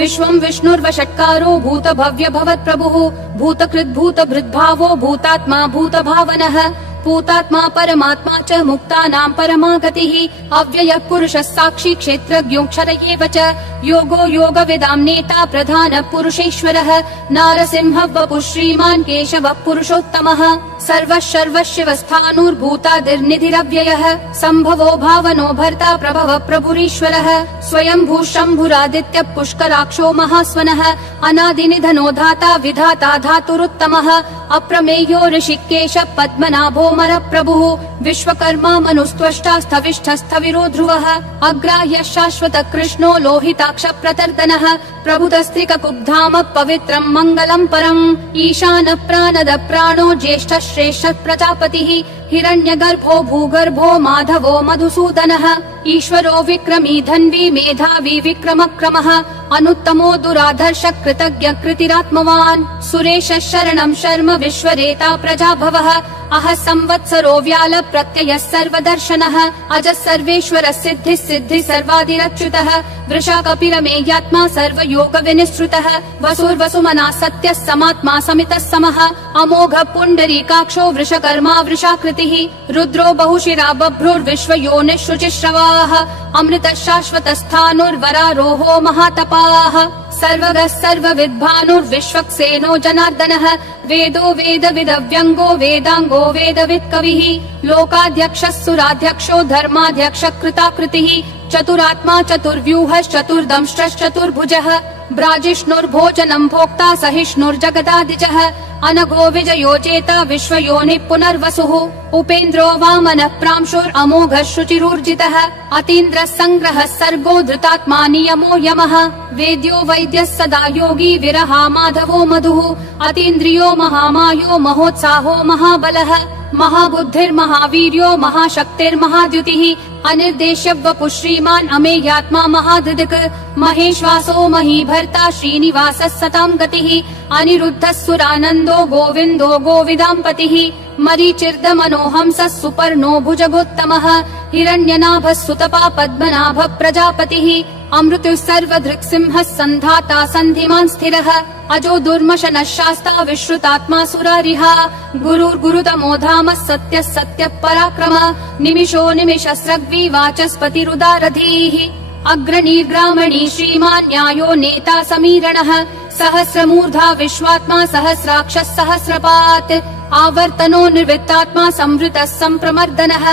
विश्वं विष्णुर्वषट्कारो भूतभव्य भवत्प्रभुः भूतकृद्भूतभृद्भावो भूतात्मा भूतभावनः भूतात्मा परमात्मा च मुक्तानां परमा गतिः अव्ययः पुरुषः साक्षी क्षेत्रज्ञोऽक्षर एव च योगो योगविदां नेता प्रधानः पुरुषेश्वरः नारसिंहः वपुः श्रीमान् केशवः पुरुषोत्तमः सर्वः सर्वशिवस्थाणुर्भूतादिर्निधिरव्ययः सम्भवो भावनो भर्ता प्रभवः प्रभुरीश्वरः स्वयंभू शम्भुरादित्यः पुष्कराक्षो महास्वनः अनादिनिधनो धाता विधाता धातुरुत्तमः अप्रमेयो ऋषिकेशः पद्मनाभो मरप्रभुः विश्वकर्मा मनुस्त्वष्टा स्थविष्ठस्थविरो ध्रुवः अग्राह्यः शाश्वतः कृष्णो लोहिताक्ष प्रतर्दनः प्रभुतस्त्रिककुब्धाम पवित्रं मङ्गलं परम् ईशानः प्राणद प्राणो ज्येष्ठः श्रेष्ठः प्रजापतिः हिरण्यगर्भो भूगर्भो माधवो मधुसूदनः ईश्वरो विक्रमी धन्वी मेधावी विक्रमक्रमः अनुत्तमो दुराधर्ष कृतज्ञ कृतिरात्मवान् सुरेशः शरणं शर्म विश्वरेता प्रजाभवः अह संवत्सरो व्याल प्रत्ययः सर्वदर्शनः अजः सर्वेश्वरः सिद्धिः सिद्धिः सर्वादिरच्युतः वृषा कपिलमेयात्मा सर्वयोग विनिश्रुतः वसुर्वसुमना सत्यः समात्मा समितः समः अमोघ पुण्डरीकाक्षो वृषकर्मा वृषाकृतिः रुद्रो बहुशिरा बभ्रुर्विश्वयोनिः शुचिश्रवाः अमृतः शाश्वतस्थाणुर्वरारोहो महातपाः सर्वगः सर्वविद्भानुर्विश्वक्सेनो जनार्दनः वेदो वेदविदव्यङ्गो वेदाङ्गो वेदवित्कविः लोकाध्यक्षः सुराध्यक्षो धर्माध्यक्षः कृताकृतिः चतुरात्मा चतुर्व्यूहश्चतुर्दंष्ट्रश्चतुर्भुजः ब्राजिष्णुर्भोजनं भोक्ता सहिष्णुर्जगदादिजः अनघो विजयो जेता विश्वयोनिः पुनर्वसुः उपेन्द्रो वामनः प्रांशुरमोघः शुचिरूर्जितः अतीन्द्रः सङ्ग्रहः सर्गो धृतात्मा नियमो यमः वेद्यो वैद्यः सदा योगी विरहा माधवो मधुः अतीन्द्रियो महामायो महोत्साहो महाबलः महाबुद्धिर्महावीर्यो महाशक्तिर्महाद्युतिः अनिर्देश्य वपुः श्रीमान् अमेयात्मा महाधृदिक् महेश्वासो महीभर्ता श्रीनिवासः सतां गतिः अनिरुद्धः सुरानन्दो गोविन्दो गोविदाम्पतिः मरीचिर्दमनोहंसः सुपर्णो भुजगोत्तमः हिरण्यनाभः सुतपा पद्मनाभः प्रजापतिः अमृतुः सर्वधृक्सिंहः सन्धाता सन्धिमान् स्थिरः अजो दुर्मशनः शास्ता विश्रुतात्मा सुरारिहा गुरुर्गुरुतमो धामः सत्यः सत्यः पराक्रमः निमिषो निमिषस्रग्वी वाचस्पतिरुदारधीः अग्रणीर्ग्रामणी श्रीमान् न्यायो नेता समीरणः सहस्रमूर्धा विश्वात्मा सहस्राक्षः सहस्रपात् आवर्तनो निर्वृत्तात्मा संवृतः सम्प्रमर्दनः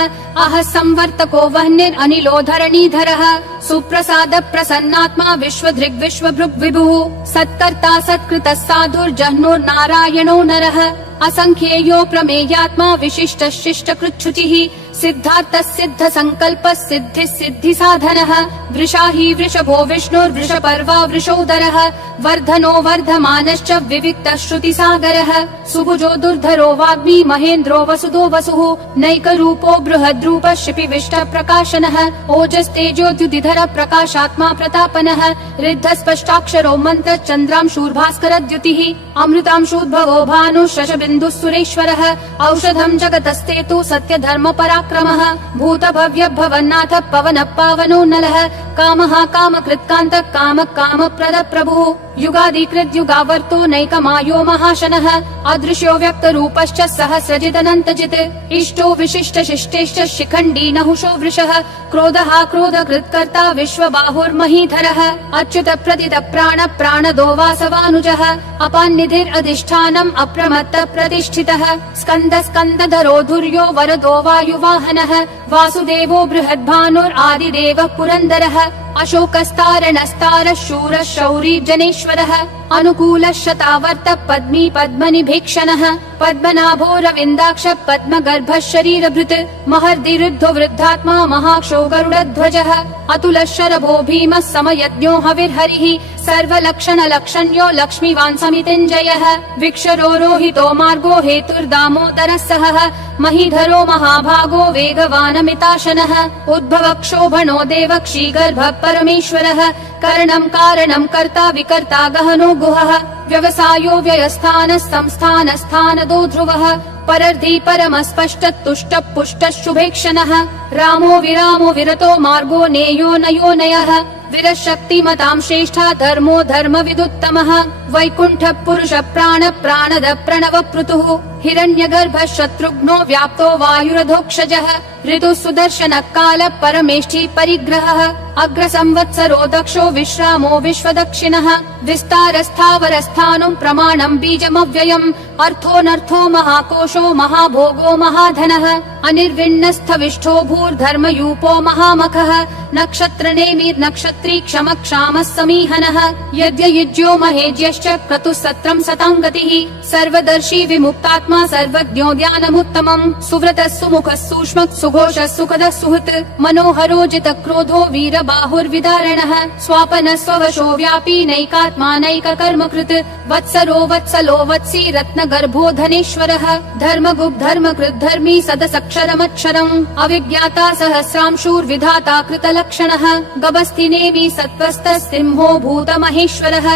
अह संवर्तको वह्निरनिलो धरणीधरः सुप्रसाद प्रसन्नात्मा विश्वधृग् विश्वभृग् विभुः सत्कर्ता सत्कृतः साधुर्जह्नुर्नारायणो नरः असंख्येयो प्रमेयात्मा विशिष्टः शिष्टकृच्छुचिः सिद्धार्थः सिद्ध संकल्पः सिद्धिः सिद्धि साधनः वृषाही वृषभो विष्णुर्वृषपर्वा वृषोदरः वर्धनो वर्धमानश्च विविक्तः श्रुतिसागरः सुभुजो दुर्धरो वाग्मी महेन्द्रो वसुदो वसुः नैकरूपो बृहद्रूपः शिपिविष्टः प्रकाशनः ओजस्तेजोद्युतिधर प्रकाशात्मा प्रतापनः ऋद्धस्पष्टाक्षरो मन्त्र चन्द्रांशूर्भास्करद्युतिः अमृतांशूद्भवो भानु शशबिन्दुः सुरेश्वरः औषधं जगतस्तेतु सत्यधर्म पराक्रमः भूतभव्य भवन्नाथ पवन पावनो नलः कामः कामकृत्कान्तः काम कामप्रद प्रभुः युगादिकृत् युगावर्तो नैकमायो महाशनः अदृश्यो व्यक्तरूपश्च सहस्रजिदनन्तजित् इष्टो विशिष्ट शिष्टेश्च शिखण्डी नहुषो वृषः क्रोधः क्रोधकृत्कर्ता विश्वबाहुर्महीधरः अच्युत प्रदित प्राण प्राणदो वासवानुजः अपान्निधिरधिष्ठानम् अप्रमत्त प्रतिष्ठितः स्कन्द स्कन्दधरो धुर्यो वरदो वायुवाहनः वासुदेवो बृहद्भानुरादिदेवः पुरन्दरः अशोकस्तारणस्तारः शूरः शौरी जनेश्वरः अनुकूलः शतावर्त पद्मी पद्मनिभीक्षणः पद्मनाभो रविन्दाक्ष पद्मगर्भः शरीरभृत् महर्दिरुद्धो वृद्धात्मा महाक्षो गरुडध्वजः अतुलः शरभो भीमः समयज्ञो हविर्हरिः सर्वलक्षण लक्षण्यो लक्ष्मीवान् समितिञ्जयः विक्षरो रोहितो मार्गो हेतुर्दामोदरः सहः महीधरो महाभागो वेगवानमिताशनः उद्भव क्षोभणो देव क्षीगर्भ परमेश्वरः करणं कारणं कर्ता विकर्ता गहनो गुहः व्यवसायो व्ययस्थानः संस्थानस्थानदो ध्रुवः परर्धि परमस्पष्टतुष्ट पुष्टः शुभेक्षणः रामो विरामो विरतो मार्गो नेयो नयो नयः विरशक्तिमतां श्रेष्ठा धर्मो धर्मविदुत्तमः वैकुण्ठ पुरुष प्राण प्राणद प्रणव पृथुः हिरण्यगर्भः शत्रुघ्नो व्याप्तो वायुरधोक्षजः ऋतु सुदर्शन काल परमेष्ठी परिग्रहः अग्रसंवत्सरो दक्षो विश्रामो विश्वदक्षिणः विस्तारस्थावरस्थानं प्रमाणं बीजमव्ययम् अर्थोऽनर्थो महाकोशो महाभोगो महाधनः अनिर्विण्णस्थविष्ठो भूर्धर्मयूपो महामखः नक्षत्रनेमिर्नक्षत्री क्षमक्षामः समीहनः यद्ययुज्यो महेज्यश्च क्रतुः सत्रं सतां गतिः सर्वदर्शी विमुक्तात्मा सर्वज्ञो ज्ञानमुत्तमम् सुव्रतः सुमुखः सूक्ष्मः सुघोषः सुखदः सुहृत् मनोहरो जितक्रोधो वीरबाहुर्विदारणः स्वापनः स्ववशो व्यापी नैकात्मा नैककर्मकृत् वत्सरो वत्सलो वत्सी रत्नगर्भो धनेश्वरः धर्मगुप् धर्मकृत् धर्मी सदसक्षरमक्षरम् अविज्ञाता सहस्रांशूर्विधाता कृतलक्षणः गभस्तिनेमि सत्त्वस्तः सिंहो भूतमहेश्वरः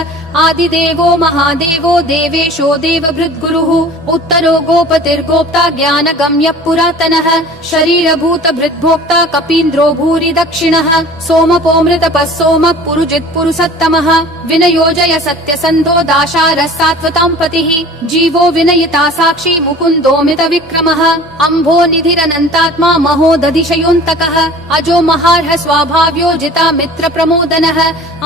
आदिदेवो महादेवो देवेशो देवभृद्गुरुः उत्तरो गोपतिर्गोप्ता ज्ञानगम्यः पुरातनः शरीरभूतभृद्भोक्ता कपीन्द्रो भूरि दक्षिणः सोमपोमृतपः सोमः पुरुजित् पुरुषोत्तमः विनयोजय सत्यसन्धो दाशारः सात्वतां पतिः जीवो विनयिता साक्षी मुकुन्दोमित विक्रमः अम्भो निधिरनन्तात्मा महोदधिशयोऽन्तकः अजो महार्ह स्वाभाव्यो जिता मित्र प्रमोदनः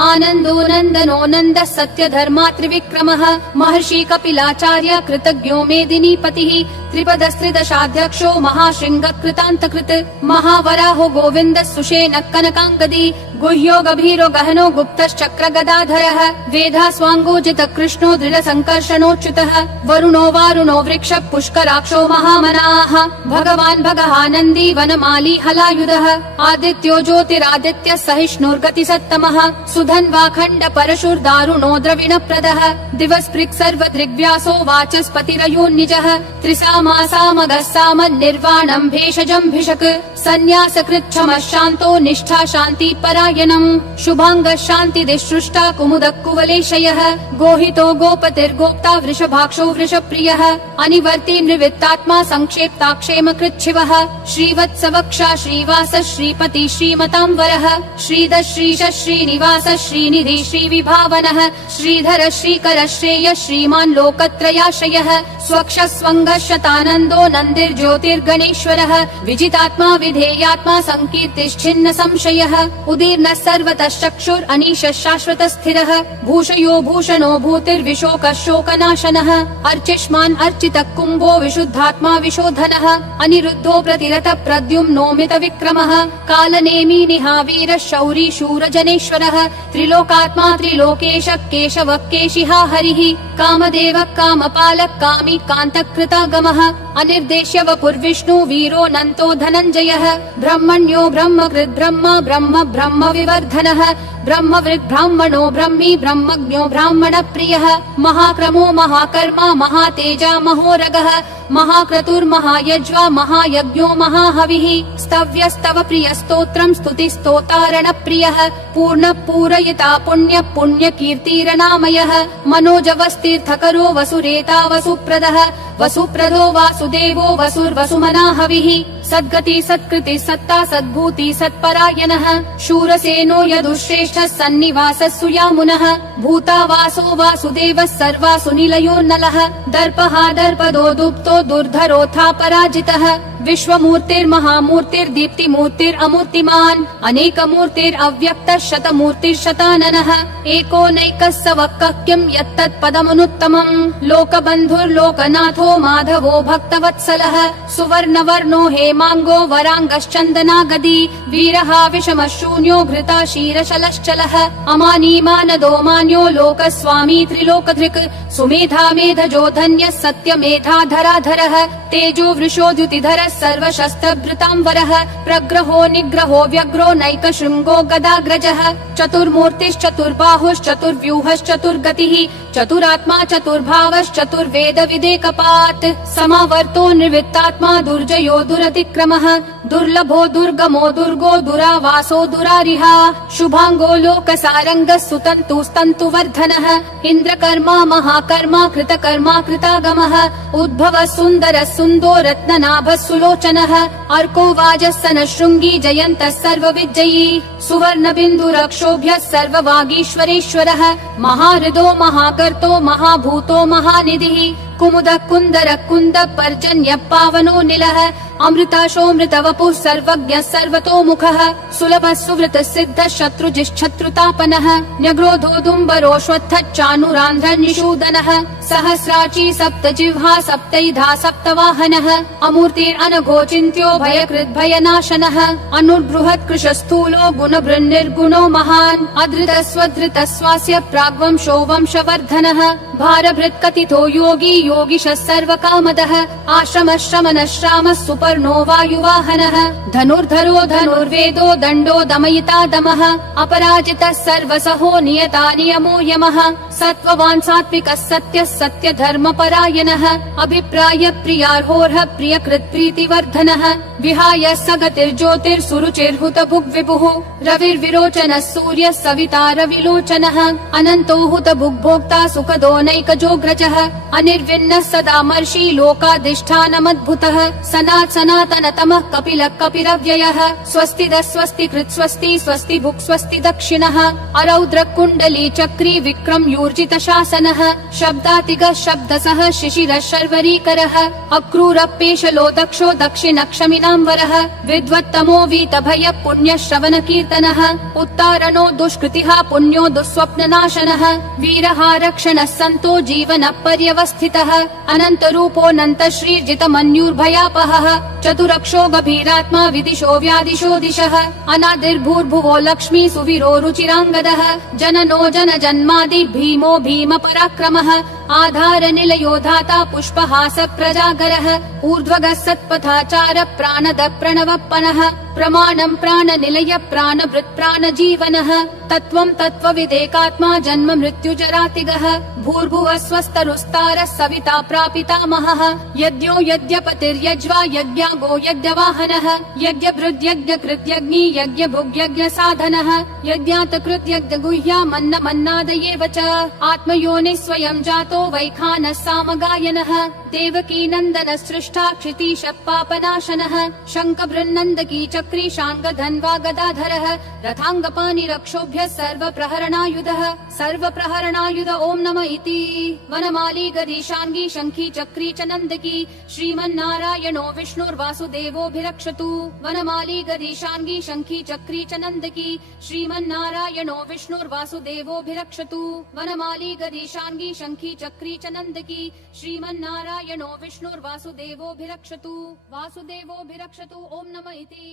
आनन्दो नन्दनो नन्दः सत्य धर्मा त्रिविक्रमः महर्षि कपिलाचार्य कृतज्ञो मेदिनीपतिः त्रिपदस्त्रिदशाध्यक्षो महाशृङ्ग कृतान्तकृत् महावराहो गोविन्दः सुषेणः कनकाङ्गदी गुह्यो गभीरो गहनो गुप्तश्चक्र गदाधरः वेधास्वाङ्गोजित कृष्णो दृढ संकर्षणोच्युतः वरुणो वारुणो वृक्ष पुष्कराक्षो महामनाः भगवान् भगहानन्दी वनमाली हलायुधः आदित्यो ज्योतिरादित्यः सहिष्णुर्गति सत्तमः सुधन्वाखण्ड परशुर्दारुणो द्रविणप्रदः दिवस्पृक् सर्वदृग्व्यासो वाचस्पतिरयोन्निजः त्रिसामासामगः सामन्निर्वाणम् भेषजम् भिषक् सन्न्यासकृच्छमः शान्तो निष्ठा शान्ति परायणम् शुभाङ्गः शान्तिदिसृष्टा कुमुदः कुवलेशयः गोहितो गोपतिर्गोप्ता वृषभाक्षो वृषप्रियः अनिवर्ति निवृत्तात्मा संक्षेप्ताक्षेम कृच्छिवः श्रीवत्सवक्षा श्रीवास श्रीपति श्रीमतां वरः श्रीधर श्रीश श्रीनिवास श्रीनिधि श्रीविभावनः श्रीधर श्रीकर श्रेय श्रीमान् लोकत्रयाश्रयः स्वक्ष स्वङ्गः शतानन्दो नन्दिर्ज्योतिर्गणेश्वरः विजितात्मा विधेयात्मा संकीर्तिश्छिन्न संशयः उदीर्णः सर्वतः चक्षुर् अनीशः शाश्वतः स्थिरः भूषयो भूषणो भूतिर्विशोकः शोकनाशनः अर्चिष्मान् अर्चितः कुम्भो विशुद्धात्मा विशोधनः अनिरुद्धो प्रतिरथ प्रद्युम्नोमित विक्रमः कालनेमी निहावीरः शौरी शूरजनेश्वरः त्रिलोकात्मा त्रिलोकेश केशवः केशिहा हरिः कामदेवः कामपालः कामी कान्तकृतागमः अनिर्देश्य वपुर्विष्णु वीरो नन्तो धनञ्जयः ब्रह्मण्यो ब्रह्मकृत् ब्रह्म ब्रह्म ब्रह्म विवर्धनः ब्रह्मवृद् ब्राह्मणो ब्रह्मी ब्रह्मज्ञो ब्राह्मण प्रियः महाक्रमो महाकर्मा महातेजा महोरगः महाक्रतुर्महायज्वा महायज्ञो महाहविः स्तव्यस्तव प्रिय स्तोत्रम् स्तुतिस्तोतारण प्रियः पूर्ण पूरयिता पुण्य पुण्य कीर्तिरनामयः मनोजवस्तीर्थकरो वसुरेता वसुप्रदः वसुप्रदो वासुदेवो वसुर्वसुमना हविः सद्गति सत्कृति सत्ता सद्भूति सत्परायणः शूरसेनो यदुश्रेष्ठः सन्निवासः सुयामुनः भूता वासो वासुदेवः सर्वासु निलयो नलः दर्पः दर्पदो दुप्तो दुर्धरोऽथा पराजितः विश्वमूर्तिर्महामूर्तिर्दीप्तिमूर्तिरमूर्तिमान् अनेकमूर्तिरव्यक्तः शतमूर्तिर्शताननः एको नैकः स वक्कः किं यत्तत्पदमनुत्तमम् लोकबन्धुर्लोकनाथो माधवो भक्तवत्सलः सुवर्णवर्णो हेमाङ्गो वराङ्गश्चन्दनागदी वीरः विषमः शून्यो घृता क्षीरशलश्चलः अमानीमानदो मान्यो लोकस्वामी त्रिलोकधृक् सुमेधा मेधजो धन्यः सत्यमेधाधराधरः तेजो वृषो द्युतिधरः सर्वशस्त्रभृताम्बरः प्रग्रहो निग्रहो व्यग्रो नैकशृङ्गो गदाग्रजः चतुर्मूर्तिश्चतुर्बाहुश्चतुर्व्यूहश्चतुर्गतिः चतुरात्मा चतुर्भावश्चतुर्वेद विदेकपात् समावर्तो निवृत्तात्मा दुर्जयो दुरतिक्रमः दुर्लभो दुर्गमो दुर्गो दुरावासो दुरारिहा शुभांगो लोकसारंगः सुतन्तुस्तन्तुवर्धनः इन्द्रकर्मा महाकर्मा कृतकर्मा कृतागमः उद्भवः सुन्दरः सुन्दो रत्ननाभः सुलोचनः अर्को वाजस्सनः शृङ्गी जयन्तः सर्वविजयी सुवर्णबिन्दुरक्षोभ्यः सर्ववागीश्वरेश्वरः महाहृदो महाकर्तो महाभूतो महानिधिः कुमुदः कुन्दरः कुन्द पर्जन्यः पावनो निलः अमृताशोऽमृतवपुः सर्वज्ञः सर्वतोमुखः सुलभः सुवृतः सिद्धः शत्रुजिश्शत्रुतापनः न्यग्रोधोदुम्बरोऽश्वत्थः चाणूरान्ध्रनिषूदनः सहस्राची सप्तजिह्वा सप्तैधा सप्तवाहनः अमूर्तिरनघोचिन्त्यो भयकृद्भयनाशनः अनुर्बृहत् कृशस्थूलो गुणभृन्निर्गुणो महान् अधृतः स्वधृतः स्वास्य प्राग्वंशो वंशवर्धनः भारभृत्कथितो योगी योगिशः सर्वकामदः आश्रमः श्रमणः श्रामः सुपर्णो वायुवाहनः धनुर्धरो धनुर्वेदो दण्डो दमयिता दमः अपराजितः सर्वसहो नियता नियमो यमः सत्त्ववान् सात्विकः सत्यः सत्यधर्मपरायणः अभिप्राय प्रियार्होर्ह प्रियकृत् प्रीतिवर्धनः विहाय सगतिर्ज्योतिर्सुरुचिर्हुत भुग्विभुः रविर्विरोचनः सूर्यः सविता रविलोचनः अनन्तो हुत भुग्भोक्ता सुखदो नैकजोग्रजः अनिर्विन्नः सदा मर्षि लोकाधिष्ठानमद्भुतः सनातनतमः कपिलः कपिरव्ययः स्वस्तिदः स्वस्तिकृत् स्वस्ति स्वस्ति भुक् स्वस्ति दक्षिणः अरौद्र कुण्डली चक्री विक्रम यूर्जित शासनः शब्दातिगः शब्दसः शिशिरः शर्वरीकरः अक्रूरपेशलो दक्षो दक्षिणक्षमिनाम्बरः विद्वत्तमो वीतभयः पुण्यः श्रवण कीर्तनः उत्तारणो दुष्कृतिः पुण्यो दुःस्वप्ननाशनः वीरः रक्षणः सन्तो जीवनः पर्यवस्थितः अनन्तरूपोऽनन्त श्रीर्जितमन्युर्भयापहः चतुरक्षो गभीरात्मा विदिशो व्यादिशो दिशः अनादिर्भूर्भुवो लक्ष्मी सुवीरो रुचिराङ्गदः जननो जनजन्मादि भीमो भीम पराक्रमः आधार निलयो धाता पुष्पहास प्रजागरः ऊर्ध्वगः सत्पथाचार प्राणद प्रणवप्पनः प्रमाणं प्राणनिलय प्राणभृत् प्राणजीवनः तत्त्वं तत्त्वविदेकात्मा जन्म मृत्युजरातिगः भूर्भुवः स्वस्तरुस्तारः सविता प्रापितामहः यज्ञो यज्ञपतिर्यज्वा यज्ञागो यज्ञवाहनः यज्ञभृद्यज्ञकृत्यग्नि यज्ञभुग्यज्ञसाधनः यज्ञातकृत्यज्ञगुह्या मन्नादयेव च आत्मयोनिः स्वयं जातो वैखानः सामगायनः देवकी नन्दनः सृष्टा क्षितीशः पापनाशनः शङ्खबृन्नन्दकी चक्री शाङ्गधन्वा गदाधरः रथाङ्गपाणिरक्षोभ्यः सर्वप्रहरणायुध ॐ नमः इति वनमाली गदीशाङ्गी शङ्खी चक्री च नन्दकी श्रीमन्नारायणो विष्णुर्वासुदेवोऽभिरक्षतु वनमाली गदीशाङ्गी शङ्खी चक्री च नन्दकी श्रीमन्नारायणो विष्णुर्वासुदेवोऽभिरक्षतु वनमाली गदीशाङ्गी शङ्खी चक्री च नन्दकी श्रीमन्नारायणो विष्णुर्वासुदेवोऽभिरक्षतु वासुदेवोऽभिरक्षतु ॐ नमः इति।